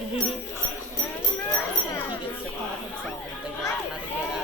Well, and he gets to call himself and figure out how to get